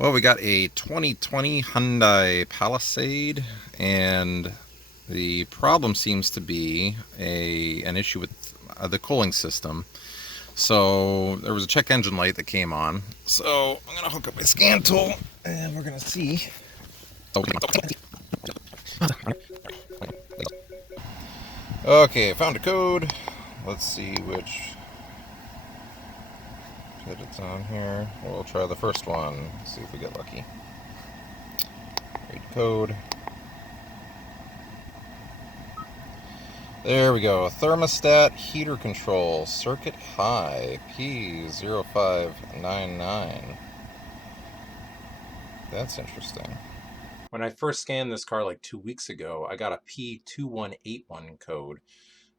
Well, we got a 2020 Hyundai Palisade, and the problem seems to be an issue with the cooling system. So there was a check engine light that came on. So I'm gonna hook up my scan tool, and we're gonna see. Okay, I found a code. Let's see which pit it's on here. We'll try the first one. See if we get lucky. Read code. There we go. Thermostat heater control, circuit high, P0599. That's interesting. When I first scanned this car like 2 weeks ago, I got a P2181 code.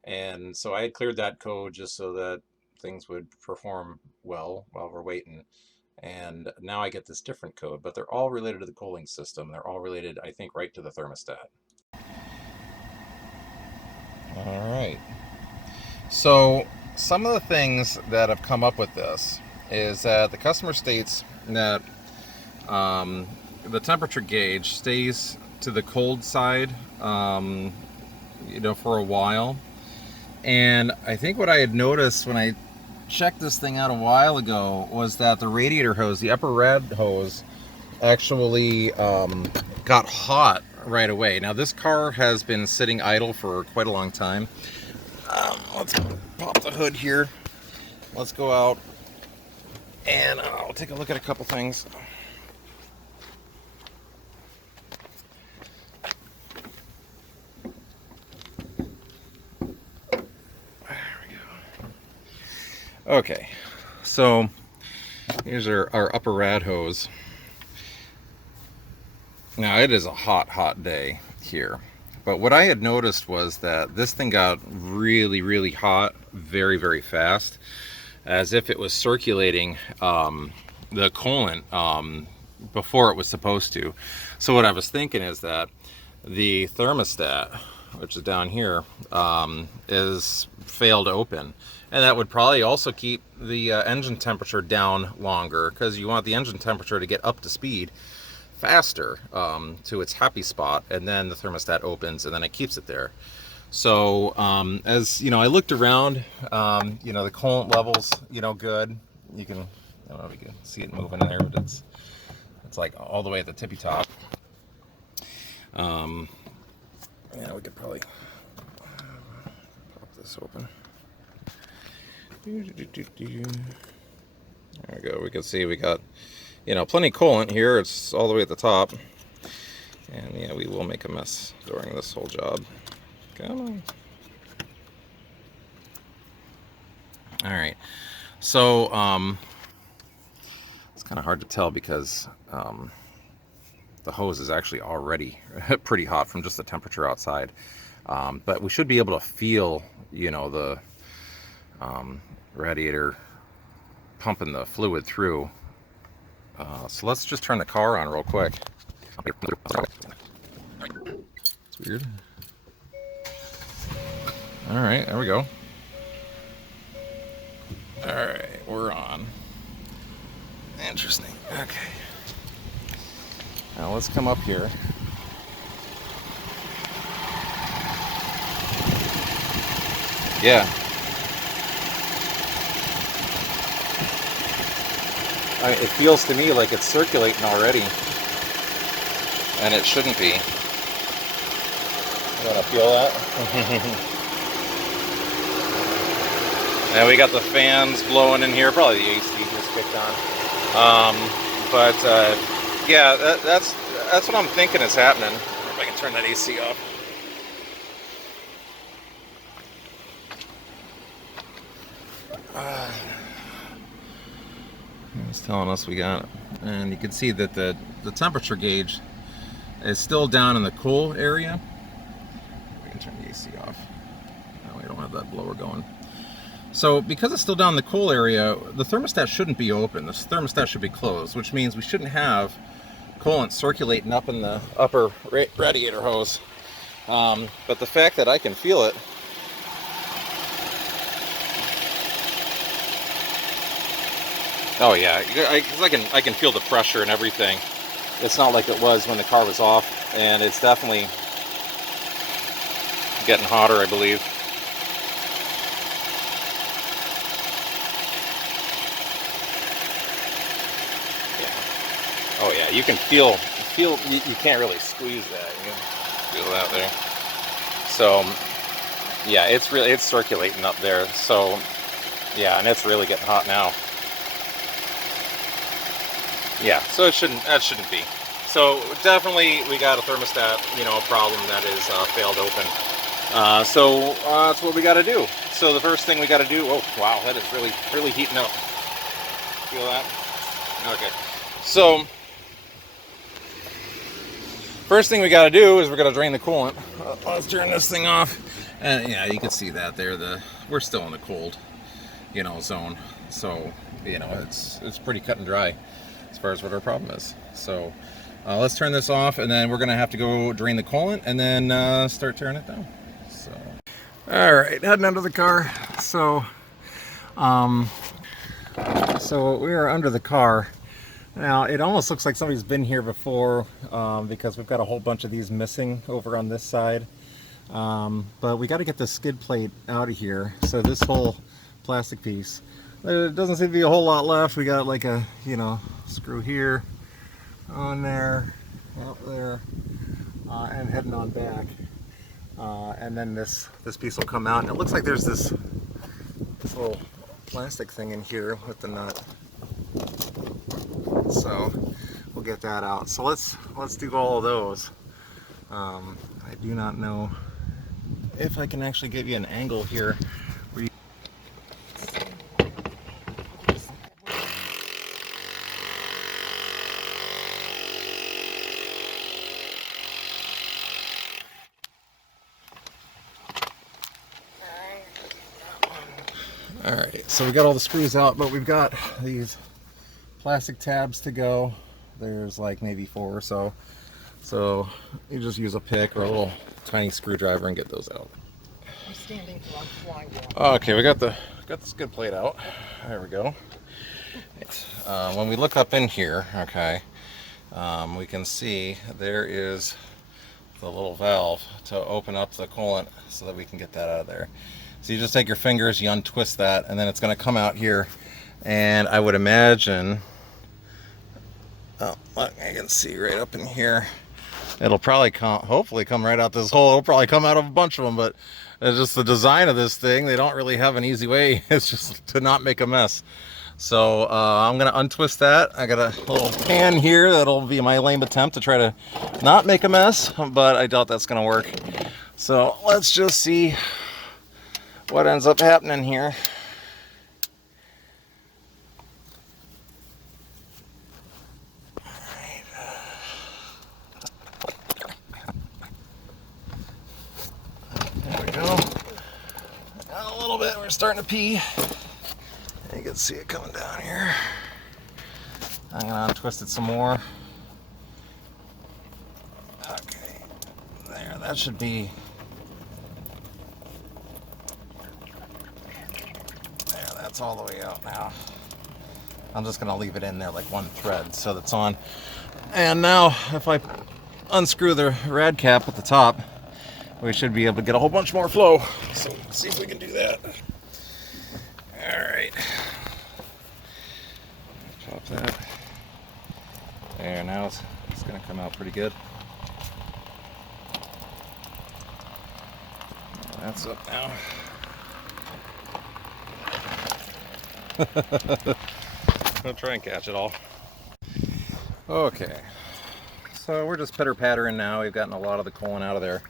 And so I had cleared that code just so that things would perform well while we're waiting. And now I get this different code, but they're all related to the cooling system. They're all related, I think, right to the thermostat. All right. So some of the things that have come up with this is that the customer states that the temperature gauge stays to the cold side, for a while. And I think what I had noticed when I checked this thing out a while ago was that the radiator hose, the upper rad hose, actually got hot right away. Now this car has been sitting idle for quite a long time. Let's pop the hood here. Let's go out and I'll take a look at a couple things. Okay, so here's our upper rad hose. Now it is a hot day here, but what I had noticed was that this thing got really hot very fast, as if it was circulating the coolant before it was supposed to. So what I was thinking is that the thermostat, which is down here, is failed open. And that would probably also keep the engine temperature down longer, because you want the engine temperature to get up to speed faster to its happy spot, and then the thermostat opens and then it keeps it there. So as I looked around, the coolant levels, good. You can, I don't know if you can see it moving in there, but it's like all the way at the tippy top. We could probably pop this open. There we go. We can see we got, plenty of coolant here. It's all the way at the top. And yeah, we will make a mess during this whole job. Come on. All right. So, it's kind of hard to tell because the hose is actually already pretty hot from just the temperature outside. But we should be able to feel, the radiator pumping the fluid through. So let's just turn the car on real quick. It's weird. All right, there we go. All right, we're on. Interesting. Okay. Now let's come up here. Yeah. It feels to me like it's circulating already, and it shouldn't be. You want to feel that? And we got the fans blowing in here. Probably the AC just kicked on. Yeah, that's what I'm thinking is happening. I wonder if I can turn that AC off. It's telling us we got it, and you can see that the temperature gauge is still down in the cool area. We can turn the AC off. No, we don't have that blower going. So because it's still down in the cool area, the thermostat shouldn't be open. The thermostat should be closed, which means we shouldn't have coolant circulating up in the upper radiator hose. But the fact that I can feel it, Oh yeah, because I can feel the pressure and everything. It's not like it was when the car was off, and it's definitely getting hotter, I believe. Yeah. Oh yeah, you can feel you can't really squeeze that. You can feel that there. So yeah, it's circulating up there. So yeah, and it's really getting hot now. Yeah, so that shouldn't be. So definitely we got a thermostat, problem that is failed open. So that's what we got to do. So the first thing we got to do. Oh wow, that is really heating up. Feel that? Okay. So first thing we got to do is we're gonna drain the coolant. Let's turn this thing off. And yeah, you can see that there. We're still in the cold, zone. So it's pretty cut and dry as far as what our problem is. So let's turn this off, and then we're gonna have to go drain the coolant, and then start tearing it down. So, all right, heading under the car. So we are under the car. Now it almost looks like somebody's been here before, because we've got a whole bunch of these missing over on this side. But we got to get the skid plate out of here. So this whole plastic piece, there doesn't seem to be a whole lot left. We got like a screw here, on there, up there, and heading on back. And then this piece will come out, and it looks like there's this little plastic thing in here with the nut. So we'll get that out. So let's do all of those. I do not know if I can actually give you an angle here. Alright, so we got all the screws out, but we've got these plastic tabs to go. There's like maybe 4 or so. So you just use a pick or a little tiny screwdriver and get those out. I'm standing for a flywheel. Okay, we got the skid plate out. There we go. When we look up in here, okay, we can see there is the little valve to open up the coolant so that we can get that out of there. So you just take your fingers, you untwist that, and then it's going to come out here. And I would imagine, oh, look, I can see right up in here. It'll probably hopefully come right out this hole. It'll probably come out of a bunch of them, but it's just the design of this thing. They don't really have an easy way. It's just to not make a mess. So I'm going to untwist that. I got a little pan here that'll be my lame attempt to try to not make a mess, but I doubt that's going to work. So let's just see what ends up happening here. There we go. Now a little bit, we're starting to pee. You can see it coming down here. I'm gonna untwist it some more. Okay, there, that should be. There, that's all the way out now. I'm just gonna leave it in there like one thread so that's on. And now, if I unscrew the rad cap at the top, we should be able to get a whole bunch more flow. So let's see if we can do that. All right. Pop that. There, now it's gonna come out pretty good. That's up now. I'll try and catch it all. Okay, so we're just pitter-pattering now. We've gotten a lot of the coolant out of there.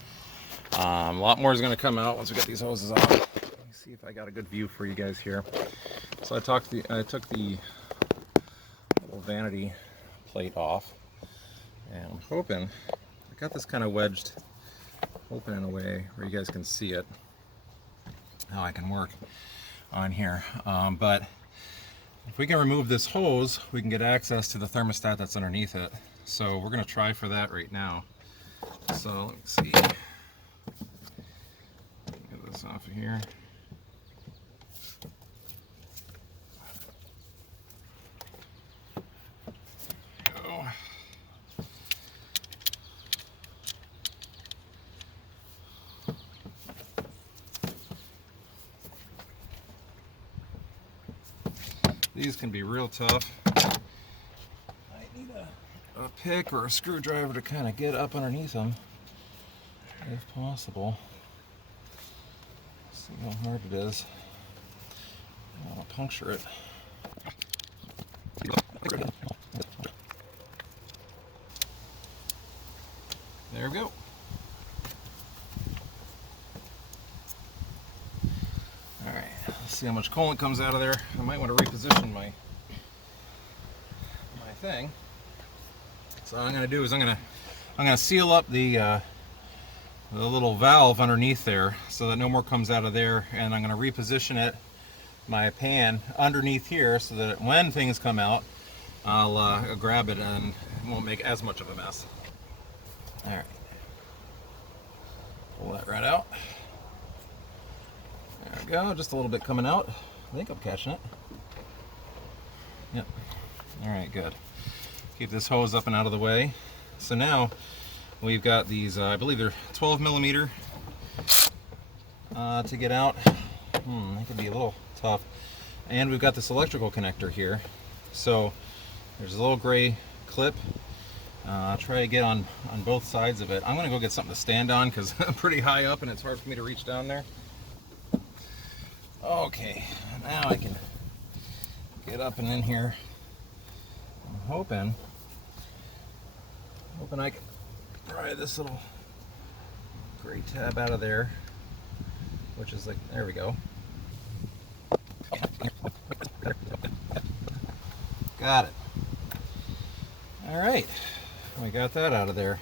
A lot more is going to come out once we get these hoses off. Let me see if I got a good view for you guys here. So I took the little vanity plate off, and I'm hoping I got this kind of wedged open in a way where you guys can see it, how I can work on here. But if we can remove this hose, we can get access to the thermostat that's underneath it. So we're going to try for that right now. So let's see. Get this off of here. These can be real tough. I need a pick or a screwdriver to kind of get up underneath them, if possible. See how hard it is. I don't want to puncture it. There we go. Alright, let's see how much coolant comes out of there. I might want to reposition my thing. So what I'm going to do is I'm going to seal up the little valve underneath there so that no more comes out of there, and I'm going to reposition it, my pan, underneath here so that when things come out, I'll grab it and it won't make as much of a mess. Alright. Pull that right out. There we go, just a little bit coming out. I think I'm catching it. Yep. Alright, good. Keep this hose up and out of the way. So now we've got these, I believe they're 12 millimeter to get out. That could be a little tough. And we've got this electrical connector here. So there's a little gray clip. Try to get on both sides of it. I'm going to go get something to stand on because I'm pretty high up and it's hard for me to reach down there. Okay, now I can get up and in here. I'm hoping I can pry this little gray tab out of there, which is like, there we go. Got it. All right, we got that out of there.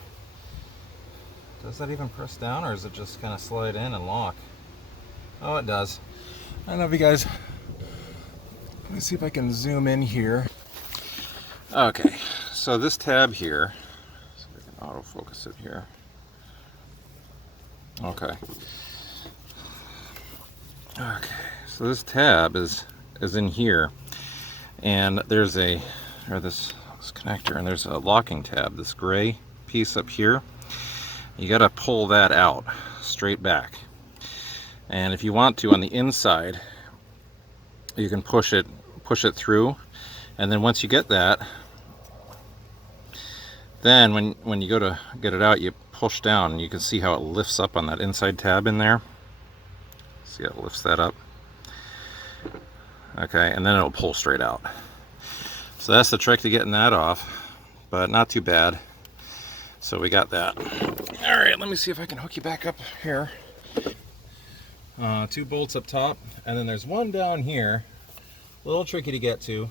Does that even press down, or does it just kind of slide in and lock? Oh, it does. I don't know if you guys, let me see if I can zoom in here. Okay, so this tab here, see if I can autofocus it here. Okay. Okay, so this tab is in here, and there's this connector, and there's a locking tab, this gray piece up here. You got to pull that out straight back, and if you want to, on the inside you can push it through, and then once you get that, then when you go to get it out, you push down and you can see how it lifts up on that inside tab in there. See how it lifts that up? Okay, and then it'll pull straight out. So that's the trick to getting that off, but not too bad. So we got that. All right, let me see if I can hook you back up here. 2 bolts up top, and then there's one down here. A little tricky to get to.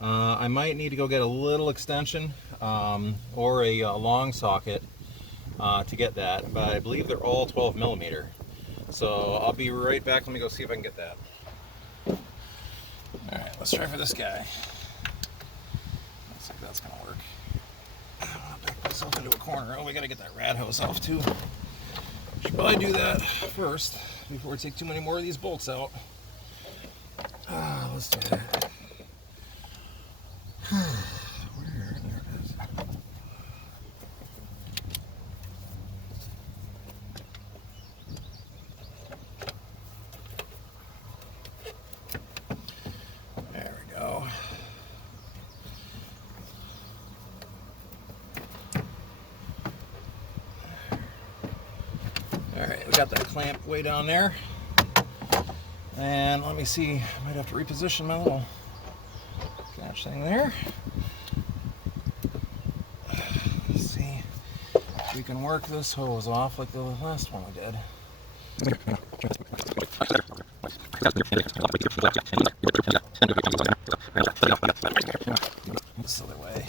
I might need to go get a little extension or a long socket to get that, but I believe they're all 12 millimeter. So I'll be right back. Let me go see if I can get that. All right, let's try for this guy. Looks like that's gonna work. I want to back myself into a corner. Oh, we gotta get that rad hose off too. Should probably do that first before we take too many more of these bolts out. Let's do that. Where? There it is. There we go. All right, we got that clamp way down there. And let me see, I might have to reposition my little catch thing there. Let's see if we can work this hose off like the last one we did. This other way.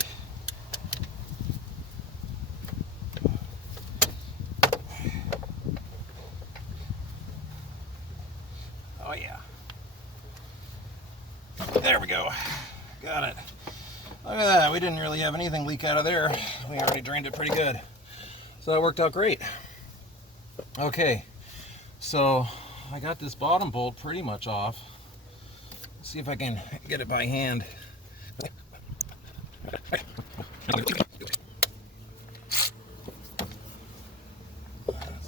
Oh yeah. There we go. Got it. Look at that. We didn't really have anything leak out of there. We already drained it pretty good. So that worked out great. Okay. So I got this bottom bolt pretty much off. Let's see if I can get it by hand. Let's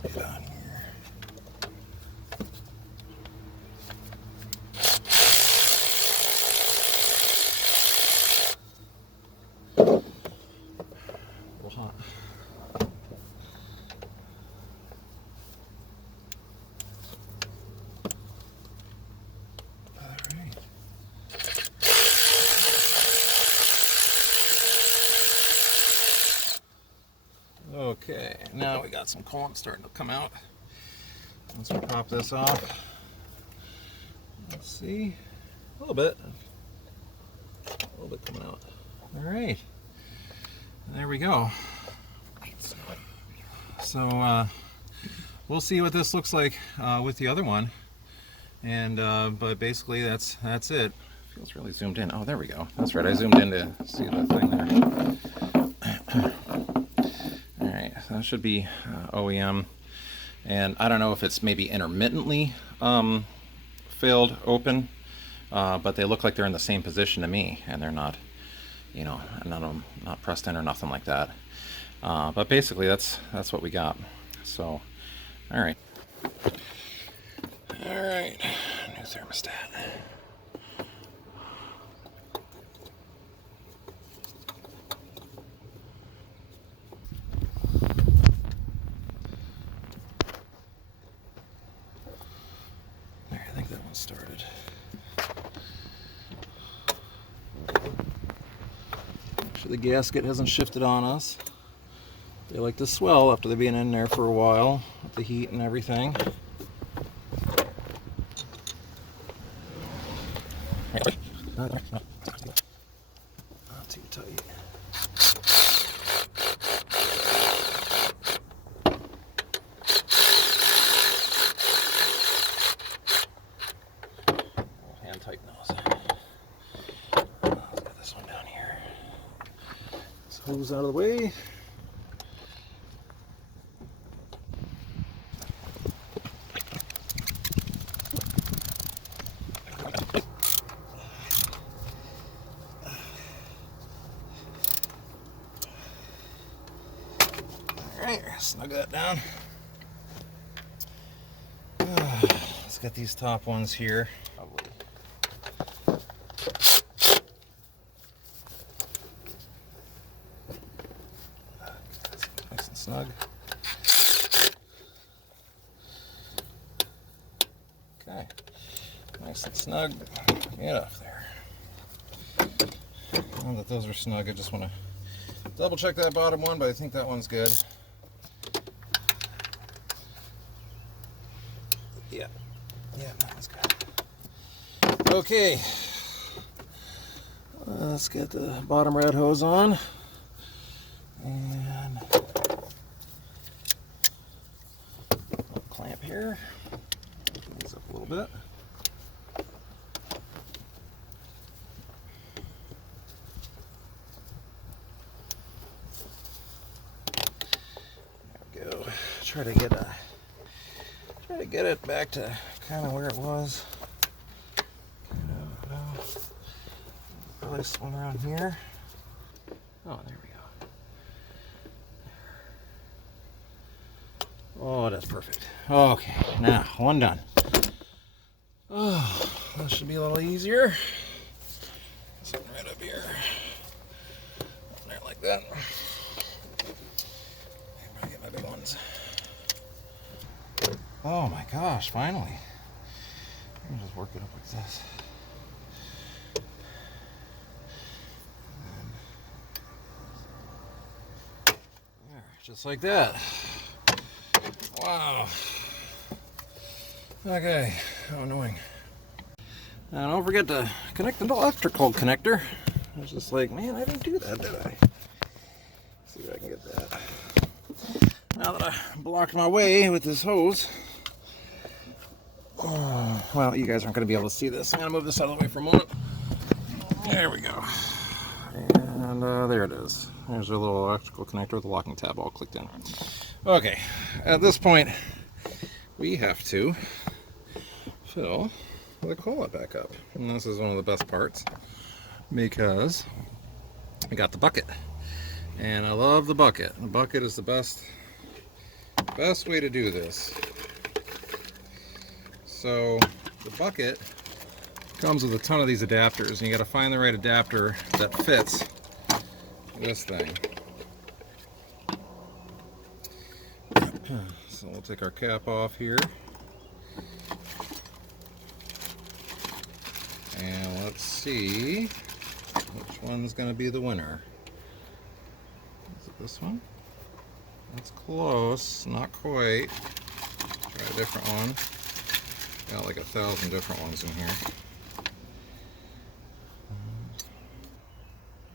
get on here. A little hot. All right. Okay, now we got some coolant starting to come out. Once we pop this off, let's see, a little bit coming out. All right, there we go. So we'll see what this looks like with the other one, and but basically that's it. Feels really zoomed in. Oh, there we go. That's right. I zoomed in to see the thing there. All right, so that should be OEM, and I don't know if it's maybe intermittently failed open, but they look like they're in the same position to me, and they're not, you know, not pressed in or nothing like that. But basically, that's what we got. So, all right, new thermostat. There, I think that one started. Actually, the gasket hasn't shifted on us. They like to swell after they've been in there for a while with the heat and everything. Not too tight. Hand tighten those. Let's get this one down here. This hose out of the way. Snug that down. Let's get these top ones here. Nice and snug. Okay, nice and snug. Get off there. Now that those are snug, I just want to double check that bottom one, but I think that one's good. Yeah, that's good. Okay, let's get the bottom red hose on, and clamp here. Open these up a little bit. There we go. Try to get it back to kind of where it was. Place one around here. Oh, there we go. Oh, that's perfect. Okay, now one done. Oh, that should be a little easier. Something right up here. There, like that. I'm gonna get my big ones. Oh my gosh, finally. Let me just work it up like this. There, just like that. Wow. Okay, how annoying. Now don't forget to connect the electrical connector. I was just like, man, I didn't do that, did I? Let's see if I can get that. Now that I blocked my way with this hose. Well, you guys aren't going to be able to see this. I'm going to move this out of the way for a moment. There we go. And there it is. There's our little electrical connector with the locking tab all clicked in. Okay, at this point, we have to fill the coolant back up. And this is one of the best parts because I got the bucket. And I love the bucket. The bucket is the best way to do this. So the bucket comes with a ton of these adapters, and you got to find the right adapter that fits this thing. So we'll take our cap off here. And let's see which one's going to be the winner. Is it this one? That's close, not quite. Try a different one. Got like 1,000 different ones in here.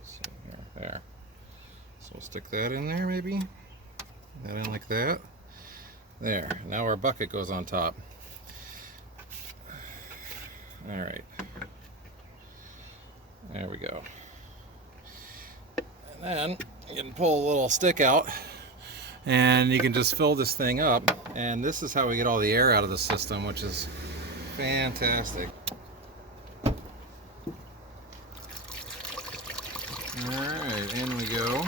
So there. So we'll stick that in there maybe. That in like that. There. Now our bucket goes on top. All right. There we go. And then you can pull a little stick out and you can just fill this thing up. And this is how we get all the air out of the system, which is fantastic. All right, in we go.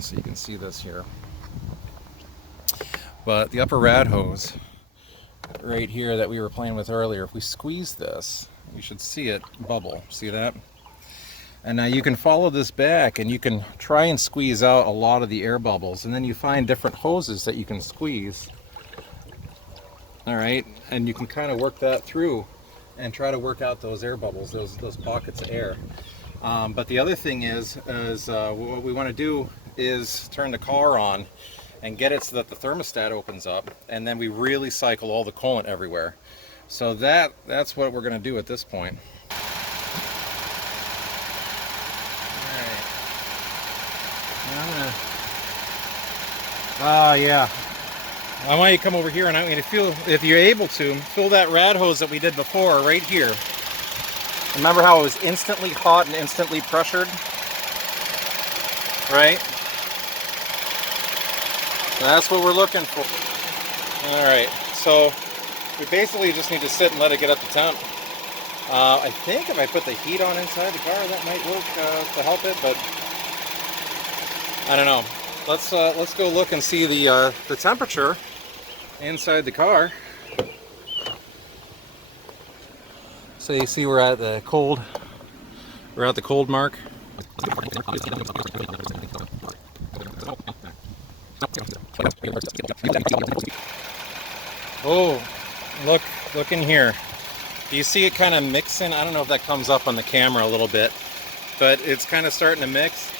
So you can see this here. But the upper rad hose right here that we were playing with earlier, if we squeeze this, you should see it bubble. See that? And now you can follow this back and you can try and squeeze out a lot of the air bubbles, and then you find different hoses that you can squeeze. All right, and you can kind of work that through and try to work out those air bubbles, those pockets of air. But the other thing is what we want to do is turn the car on and get it so that the thermostat opens up, and then we really cycle all the coolant everywhere. So that's what we're going to do at this point. Yeah. I want you to come over here, and I want you to feel, if you're able to, fill that rad hose that we did before right here. Remember how it was instantly hot and instantly pressured? Right? That's what we're looking for. Alright, so we basically just need to sit and let it get up to temp. I think if I put the heat on inside the car, that might work to help it, but I don't know. Let's go look and see the temperature inside the car. So you see we're at the cold mark. Oh, look in here. Do you see it kind of mixing? I don't know if that comes up on the camera a little bit, but it's kind of starting to mix.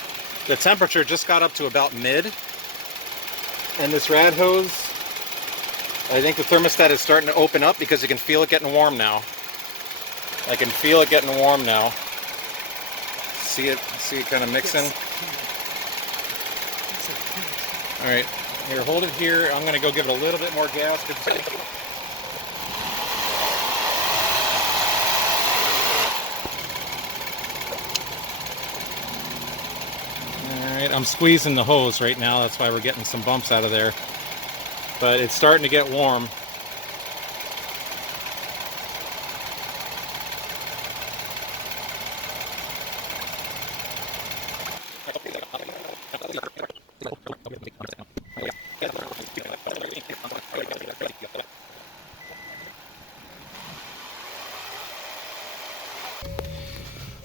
The temperature just got up to about mid, and this rad hose, I think the thermostat is starting to open up because you can feel it getting warm now. I can feel it getting warm now. See it kind of mixing? All right, here, hold it here. I'm gonna go give it a little bit more gas. Alright, I'm squeezing the hose right now, that's why we're getting some bumps out of there. But it's starting to get warm.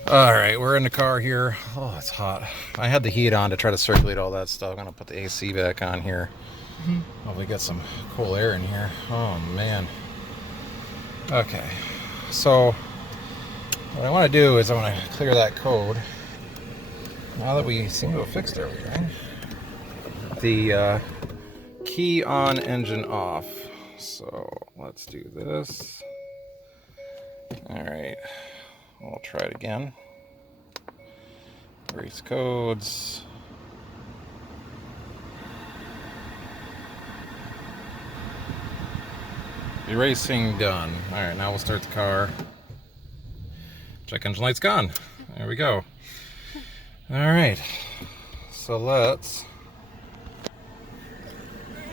Alright, we're in the car here. Oh, it's hot. I had the heat on to try to circulate all that stuff. I'm going to put the AC back on here. Hopefully get some cool air in here. Oh, man. Okay, so what I want to do is I want to clear that code. Now that we seem to have fixed everything. The key on, engine off. So let's do this. Alright, we'll try it again. Erase codes. Erasing done. Alright, now we'll start the car. Check engine light's gone. There we go. Alright, so let's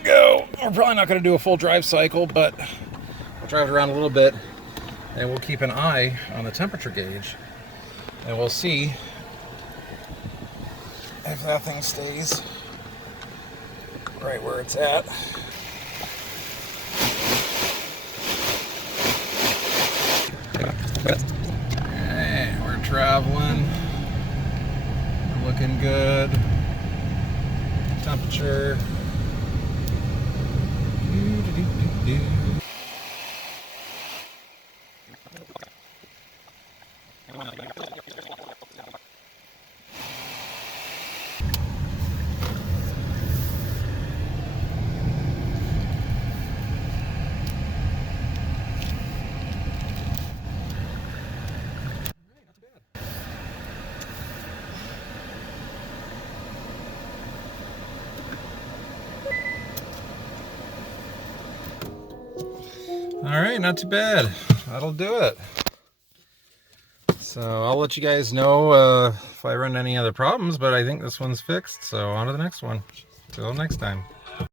go. We're probably not going to do a full drive cycle, but we'll drive around a little bit and we'll keep an eye on the temperature gauge and we'll see if that thing stays right where it's at. Alright, we're traveling. We're looking good. Temperature. Alright, not too bad. That'll do it. So I'll let you guys know if I run any other problems, but I think this one's fixed, so on to the next one. Till next time.